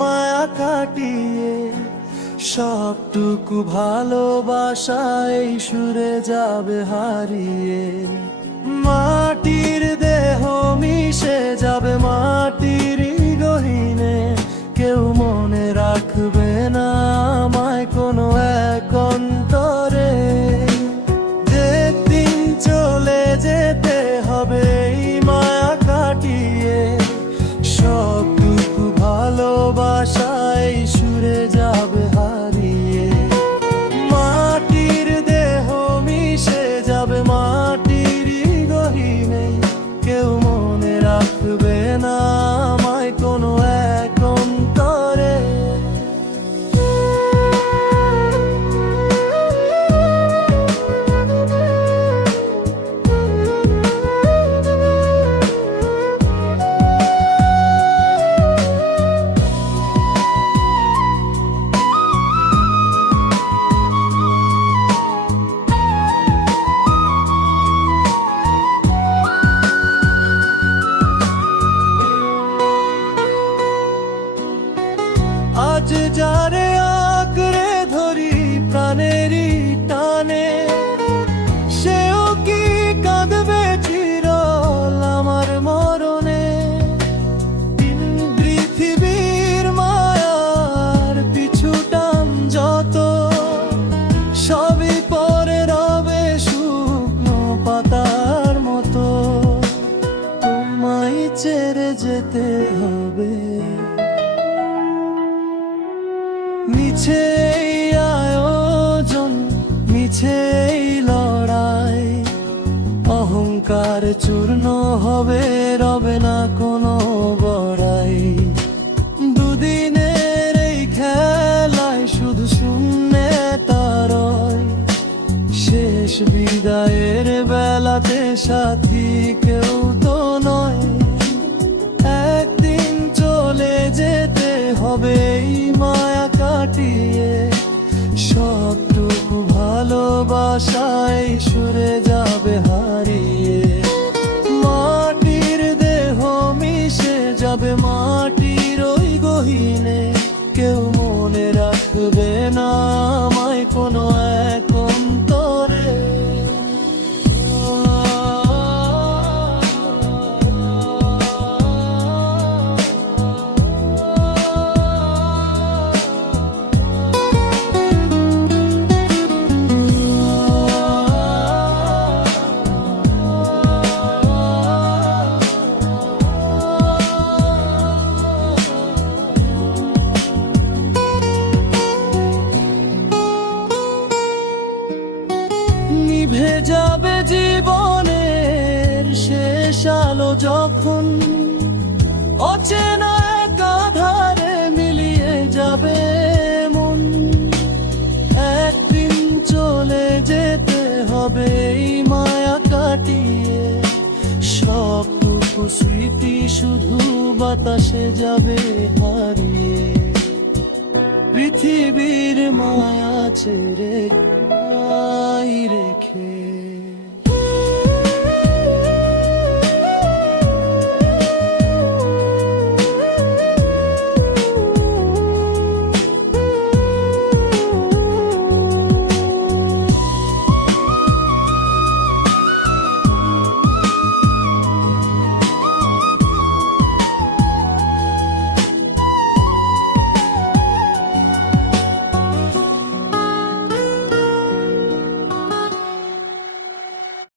মায়া কাটিয়ে সবটুকু ভালোবাসা এই সুরে যাবে হারিয়ে। মাটির দেহ মিশে যাবে মাটির গহীনে, কেউ মনে রাখবে না আমায় কোনো এক অন্তরে। যেদিন চলে যেতে হবে এই মায়া কাটিয়ে, সবটুকু ভালোবাসা এই সুরে যাবে হারিয়ে। মাটির দেহ মিশে যাবে মাটির গহীনে, কেউ মনে রাখবে না আমায় কোনো এক অন্তরে। আজ যারে আঁকড়ে ধরি প্রাণেরই টানে, সেও কি কাঁদবে চিরল আমার মরণে। পৃথিবীর মায়ার পিছুটান যত, সবই পরে রবে শুকনো পাতার মতো। তোমায় ছেড়ে যেতে হবে, মিছে আয়োজন মিছে লড়াই। অহংকার চূর্ণ হবে, রবে না কোনো বড়াই। দুদিনের এই খেলায় শুধু শূন্যে তারয়, শেষ বিদায়ের বেলাতে সাথী কেউ তো নয়। একদিন চলে যেতে হবে এই মায়া কাটিয়ে, সবটুকু ভালোবাসায় সুরে যাবে হারিয়ে। মাটির দেহ মিশে যাবে মাটির ওই গহীনে, কেউ মনে রাখবে না আমায় কোনো এক অন্তরে। নিভে যাবে জীবনের শেষ আলো যখন, অচেনা এক আধারে মিলিয়ে যাবে মন। একদিন চলে যেতে হবে এই মায়া কাটিয়ে, সবটুকু স্মৃতি শুধু বাতাসে যাবে হারিয়ে। পৃথিবীর মায়া ছেড়ে